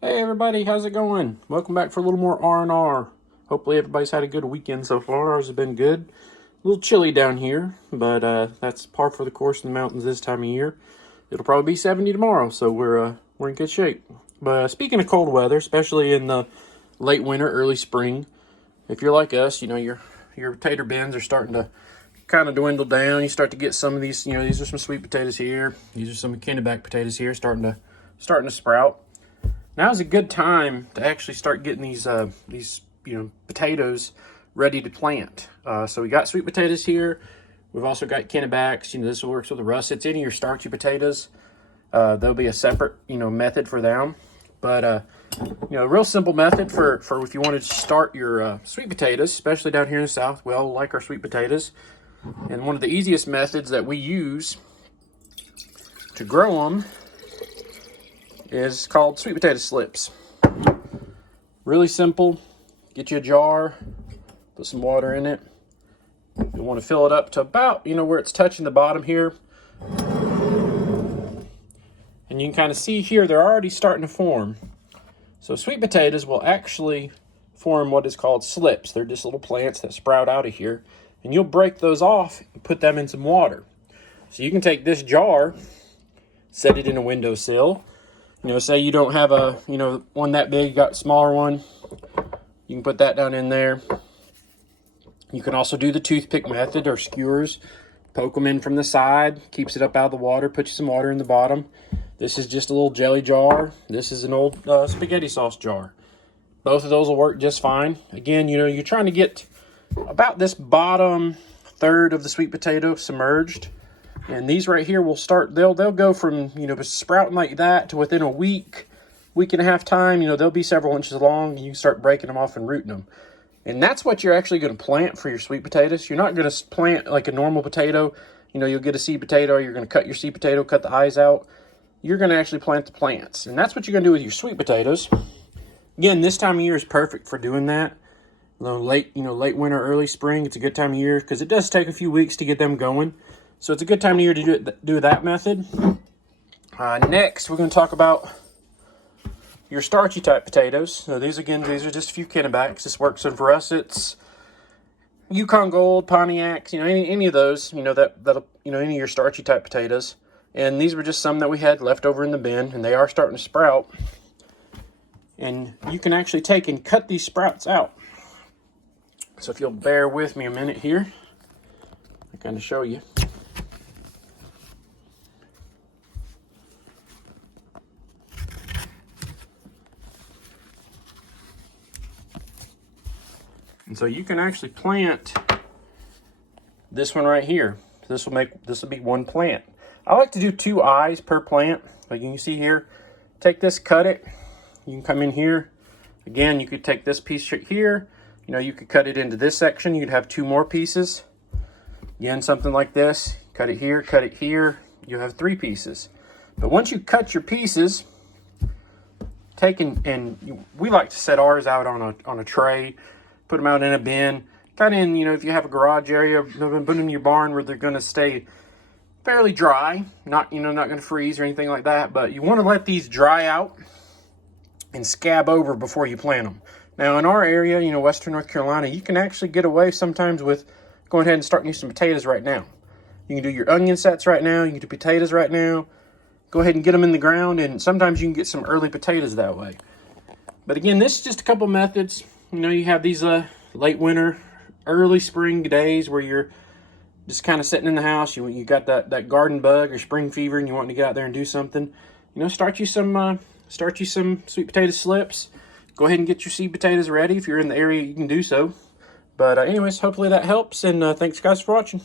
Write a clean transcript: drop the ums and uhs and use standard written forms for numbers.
Hey everybody, how's it going? Welcome back for a little more R&R. Hopefully everybody's had a good weekend so far. Ours has been good. A little chilly down here, but that's par for the course in the mountains this time of year. It'll probably be 70 tomorrow, so we're in good shape. But speaking of cold weather, especially in the late winter, early spring, if you're like us, your tater bins are starting to kind of dwindle down. You start to get some of these, these are some sweet potatoes here. These are some Kennebec potatoes here starting to sprout. Now's a good time to actually start getting these potatoes ready to plant. So we got sweet potatoes here. We've also got Kennebecs. This works with the russets. Any of your starchy potatoes, there'll be a separate method for them. But a real simple method for if you wanted to start your sweet potatoes, especially down here in the South. We all like our sweet potatoes, and one of the easiest methods that we use to grow them is called sweet potato slips. Really simple. Get you a jar, put some water in it. You want to fill it up to about, where it's touching the bottom here. And you can kind of see here, they're already starting to form. So sweet potatoes will actually form what is called slips. They're just little plants that sprout out of here. And you'll break those off and put them in some water. So you can take this jar, set it in a windowsill. Say you don't have a, one that big, you got a smaller one. You can put that down in there. You can also do the toothpick method or skewers. Poke them in from the side, keeps it up out of the water, put you some water in the bottom. This is just a little jelly jar. This is an old spaghetti sauce jar. Both of those will work just fine. Again, you're trying to get about this bottom third of the sweet potato submerged. And these right here will start, they'll go from, sprouting like that to within a week and a half time, they'll be several inches long, and you can start breaking them off and rooting them. And that's what you're actually going to plant for your sweet potatoes. You're not going to plant like a normal potato. You'll get a seed potato, you're going to cut your seed potato, cut the eyes out. You're going to actually plant the plants. And that's what you're going to do with your sweet potatoes. Again, this time of year is perfect for doing that. Late winter, early spring, it's a good time of year because it does take a few weeks to get them going. So it's a good time of year to do that method. Next, we're going to talk about your starchy type potatoes. So these are just a few Kennebecs. This works for us. It's Yukon Gold, Pontiacs, any of those, that'll any of your starchy type potatoes. And these were just some that we had left over in the bin, and they are starting to sprout. And you can actually take and cut these sprouts out. So if you'll bear with me a minute here, I'll kind of show you. And so you can actually plant this one right here. This will be one plant. I like to do 2 eyes per plant. Like you can see here, take this, cut it. You can come in here. Again, you could take this piece right here. You could cut it into this section. You'd have 2 more pieces. Again, something like this. Cut it here. You'll have 3 pieces. But once you cut your pieces, we like to set ours out on a tray. Put them out in a bin. Kind of in, if you have a garage area, put them in your barn where they're going to stay fairly dry. Not going to freeze or anything like that. But you want to let these dry out and scab over before you plant them. Now, in our area, Western North Carolina, you can actually get away sometimes with going ahead and starting some potatoes right now. You can do your onion sets right now. You can do potatoes right now. Go ahead and get them in the ground, and sometimes you can get some early potatoes that way. But again, this is just a couple methods. You have these late winter, early spring days where you're just kind of sitting in the house. You got that garden bug or spring fever, and you want to get out there and do something. Start you some sweet potato slips. Go ahead and get your seed potatoes ready. If you're in the area, you can do so. But anyways, hopefully that helps, and thanks guys for watching.